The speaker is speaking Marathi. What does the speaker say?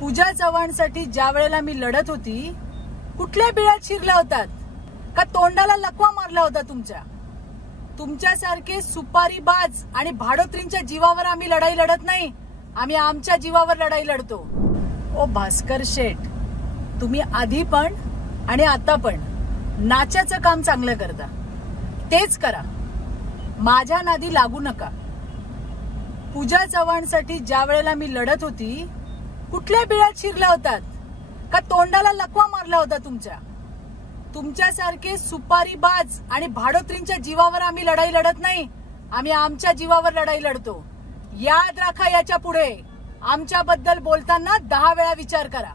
पूजा चव्हाणसाठी ज्या वेळेला मी लढत होती, कुठल्या बिळात शिरला होतात का तोंडाला लकवा मारला होता तुमच्या? तुमच्यासारखे सुपारीबाज आणि भाडोत्रींच्या जीवावर आम्ही लढाई लढत नाही, आम्ही आमच्या जीवावर लढाई लढतो. ओ भास्कर शेठ, तुम्ही आधी पण आणि आता पण नाच्याचं काम चांगलं करता, तेच करा, माझ्या नादी लागू नका. पूजा चव्हाणसाठी ज्या वेळेला मी लढत होती, कुठल्या बिळात शिरला होतात का तोंडाला लकवा मारला होता तुमच्या? तुमच्यासारखे सुपारीबाज आणि भाडोत्रींच्या जीवावर आम्ही लढाई लढत नाही, आम्ही आमच्या जीवावर लढाई लढतो. याद राखा, याच्या पुढे आमच्याबद्दल बोलताना 10 वेळा विचार करा.